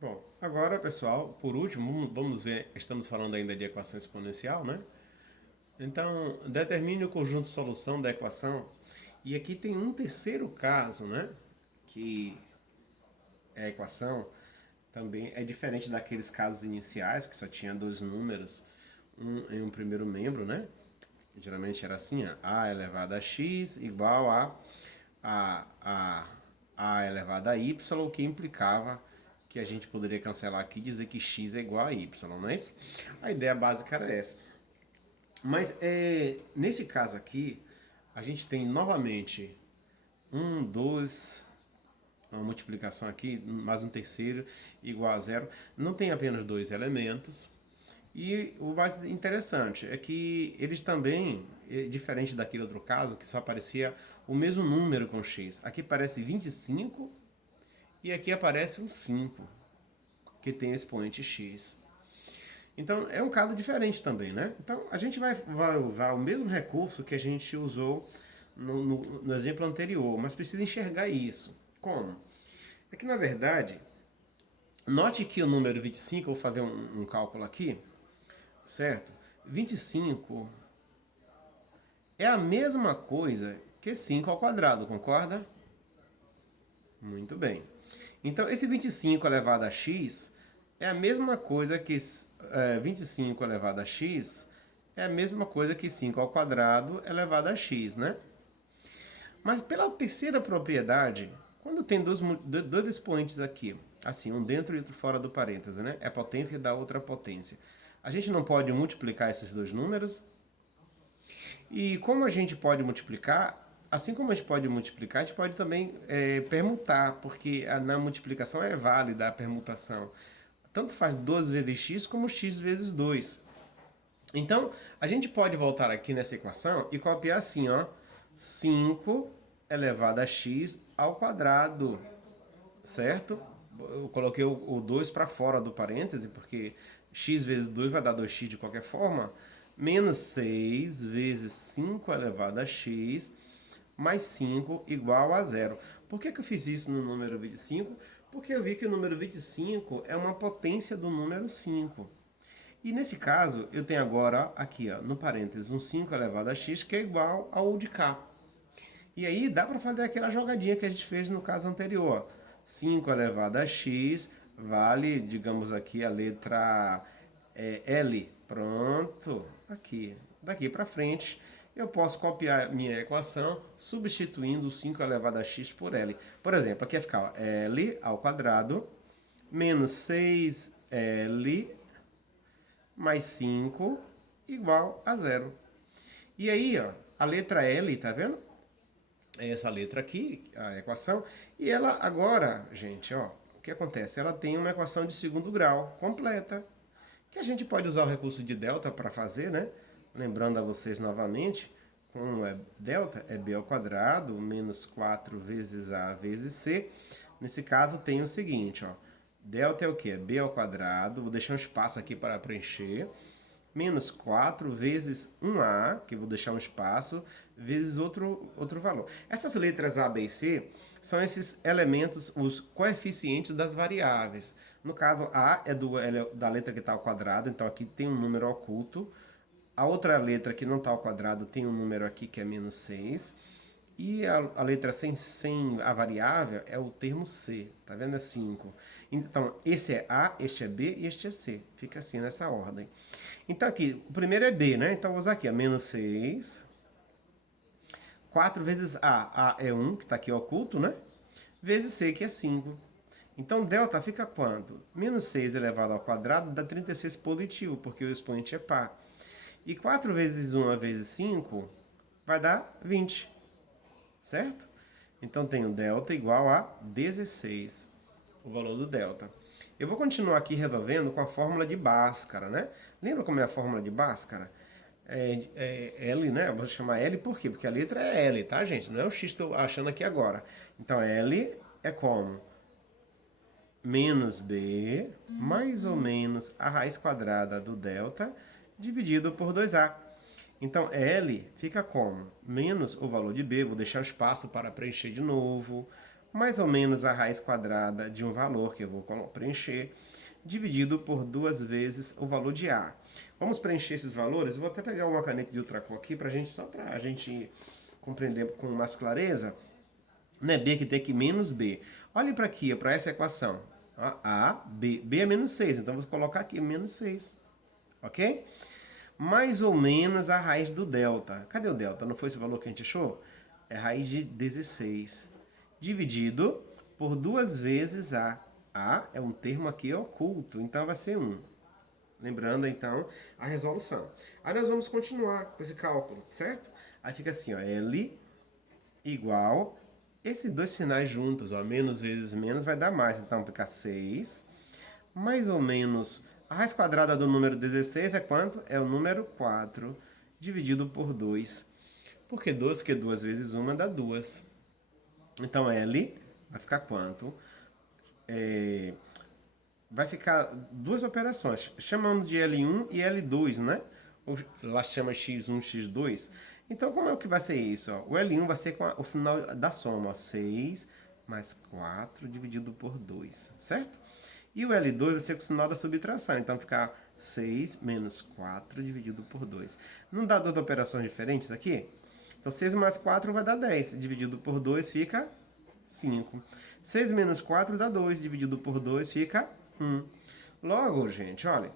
Bom, agora, pessoal, por último, vamos ver, estamos falando ainda de equação exponencial, né? Então, determine o conjunto de solução da equação. E aqui tem um terceiro caso, né? Que é a equação também é diferente daqueles casos iniciais, que só tinha dois números, um em um primeiro membro, né? Geralmente era assim, ó, a elevado a x igual a elevado a y, o que implicava que a gente poderia cancelar aqui e dizer que x é igual a y, não é isso? A ideia básica era essa. Mas nesse caso aqui, a gente tem novamente um, dois, uma multiplicação aqui, mais um terceiro, igual a zero. Não tem apenas dois elementos. E o mais interessante é que eles também, diferente daquele outro caso, que só aparecia o mesmo número com x. Aqui aparece 25 e aqui aparece um 5, que tem expoente x. Então é um caso diferente também, né? Então a gente vai usar o mesmo recurso que a gente usou no exemplo anterior, mas precisa enxergar isso. Como? É que na verdade, note que o número 25, eu vou fazer um cálculo aqui, certo? 25 é a mesma coisa que 5 ao quadrado, concorda? Muito bem. Então, esse 25 elevado a x é a mesma coisa que 25 elevado a x é a mesma coisa que 5 ao quadrado elevado a x, né? Mas pela terceira propriedade, quando tem dois expoentes aqui, assim, um dentro e outro fora do parêntese, né? É potência da outra potência. A gente não pode multiplicar esses dois números? E como a gente pode multiplicar, assim como a gente pode multiplicar, a gente pode também permutar, porque na multiplicação é válida a permutação. Tanto faz 2 vezes x como x vezes 2. Então, a gente pode voltar aqui nessa equação e copiar assim, ó, 5 elevado a x ao quadrado, certo? Eu coloquei o 2 para fora do parêntese, porque x vezes 2 vai dar 2x de qualquer forma, menos 6 vezes 5 elevado a x, mais 5 igual a zero. Por que eu fiz isso no número 25? Porque eu vi que o número 25 é uma potência do número 5. E nesse caso, eu tenho agora, aqui ó, no parênteses, um 5 elevado a x, que é igual ao de cá. E aí dá para fazer aquela jogadinha que a gente fez no caso anterior. 5 elevado a x vale, digamos aqui, a letra L. Pronto, aqui. Daqui para frente, eu posso copiar minha equação substituindo o 5 elevado a x por L. Por exemplo, aqui vai ficar ó, L ao quadrado menos 6L mais 5 igual a zero. E aí, ó, a letra L, tá vendo? É essa letra aqui, a equação, e ela agora, gente, ó, o que acontece? Ela tem uma equação de segundo grau completa, que a gente pode usar o recurso de delta para fazer, né? Lembrando a vocês novamente, como é delta, é b ao quadrado menos 4 vezes a vezes c. Nesse caso tem o seguinte, ó, delta é o que? É b ao quadrado, vou deixar um espaço aqui para preencher, menos 4 vezes 1A, que eu vou deixar um espaço, vezes outro valor. Essas letras A, B e C são esses elementos, os coeficientes das variáveis. No caso, A é da letra que está ao quadrado, então aqui tem um número oculto. A outra letra que não está ao quadrado tem um número aqui que é menos 6. E a letra sem a variável é o termo C, tá vendo? É 5. Então, esse é A, este é B e este é C. Fica assim nessa ordem. Então aqui, o primeiro é B, né? Então vou usar aqui, ó, menos 6. 4 vezes A. A é 1, que está aqui oculto, né? Vezes C, que é 5. Então, delta fica quanto? Menos 6 elevado ao quadrado dá 36 positivo, porque o expoente é par. E 4 vezes 1 vezes 5 vai dar 20, certo? Então, tenho delta igual a 16, o valor do delta. Eu vou continuar aqui resolvendo com a fórmula de Bhaskara, né? Lembra como é a fórmula de Bhaskara? L, né? Eu vou chamar L por quê? Porque a letra é L, tá, gente? Não é o X que estou achando aqui agora. Então, L é como? Menos B, mais ou menos a raiz quadrada do delta, dividido por 2A. Então, L fica como? Menos o valor de B, vou deixar o espaço para preencher de novo, mais ou menos a raiz quadrada de um valor que eu vou preencher, dividido por 2 vezes o valor de A. Vamos preencher esses valores? Eu vou até pegar uma caneta de ultracom aqui só para a gente compreender com mais clareza. Não é B que tem aqui menos B. Olhem para aqui, para essa equação. A, B. B é menos 6, então vou colocar aqui menos 6. Ok? Mais ou menos a raiz do delta. Cadê o delta? Não foi esse valor que a gente achou? É a raiz de 16. Dividido por 2 vezes A. A é um termo aqui oculto, então vai ser 1. Lembrando, então, a resolução. Aí nós vamos continuar com esse cálculo, certo? Aí fica assim, ó, L igual... Esses dois sinais juntos, ó, menos vezes menos, vai dar mais. Então fica 6. Mais ou menos... A raiz quadrada do número 16 é quanto? É o número 4, dividido por 2. Por que 2? Porque 2 vezes 1 dá 2. Então L vai ficar quanto? Vai ficar duas operações, chamando de L1 e L2, né? Ou lá chama X1, X2. Então, como é o que vai ser isso? Ó? O L1 vai ser com o sinal da soma, ó, 6 mais 4 dividido por 2, certo? E o L2 vai ser com o sinal da subtração, então ficar 6 menos 4 dividido por 2. Não dá duas operações diferentes aqui? Então, 6 mais 4 vai dar 10, dividido por 2 fica 5. 6 menos 4 dá 2, dividido por 2 fica 1. Logo, gente, olha,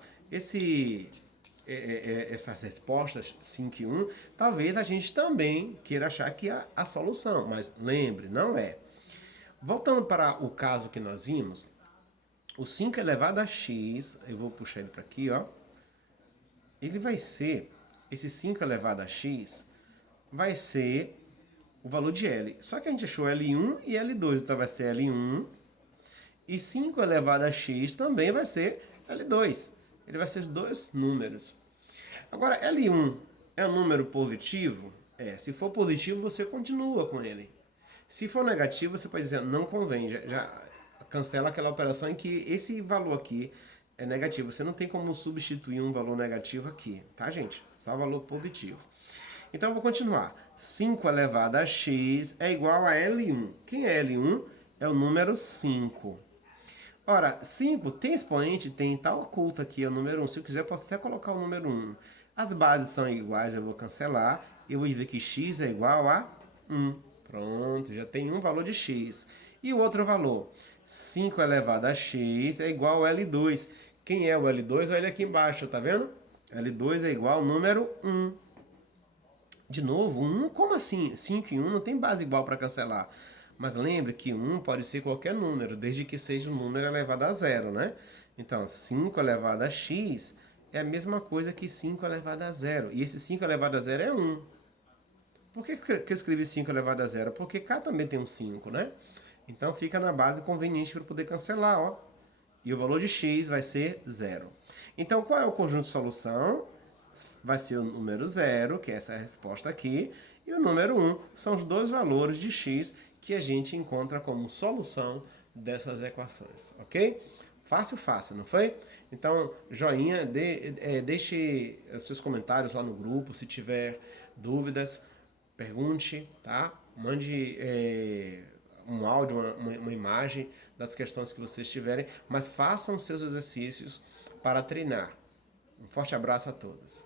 essas respostas 5 e 1, talvez a gente também queira achar que é a solução, mas lembre, não é. Voltando para o caso que nós vimos, o 5 elevado a x, eu vou puxar ele para aqui, ó. Ele vai ser, esse 5 elevado a x, vai ser o valor de L. Só que a gente achou L1 e L2, então vai ser L1. E 5 elevado a x também vai ser L2. Ele vai ser os dois números. Agora, L1 é um número positivo? É. Se for positivo, você continua com ele. Se for negativo, você pode dizer, não convém. Já cancela aquela operação em que esse valor aqui é negativo. Você não tem como substituir um valor negativo aqui, tá, gente? Só valor positivo. Então, eu vou continuar. 5 elevado a x é igual a L1. Quem é L1? É o número 5. Ora, 5 tem expoente? Tem, tá oculto aqui, é o número 1. Se eu quiser, eu posso até colocar o número 1. As bases são iguais, eu vou cancelar. Eu vou dizer que x é igual a 1. Pronto, já tem um valor de x. E o outro valor? 5 elevado a x é igual a L2. Quem é o L2? Olha aqui embaixo, tá vendo? L2 é igual ao número 1. De novo, 1? Como assim? 5 e 1 não tem base igual para cancelar. Mas lembre que 1 pode ser qualquer número, desde que seja um número elevado a zero, né? Então, 5 elevado a x é a mesma coisa que 5 elevado a zero. E esse 5 elevado a zero é 1. Por que eu escrevi 5 elevado a zero? Porque cá também tem um 5, né? Então, fica na base conveniente para poder cancelar, ó. E o valor de x vai ser 0. Então, qual é o conjunto de solução? Vai ser o número 0, que é essa resposta aqui, e o número 1 são os dois valores de x que a gente encontra como solução dessas equações, ok? Fácil, fácil, não foi? Então, joinha, deixe os seus comentários lá no grupo, se tiver dúvidas, pergunte, tá? Mande um áudio, uma imagem das questões que vocês tiverem, mas façam seus exercícios para treinar. Um forte abraço a todos.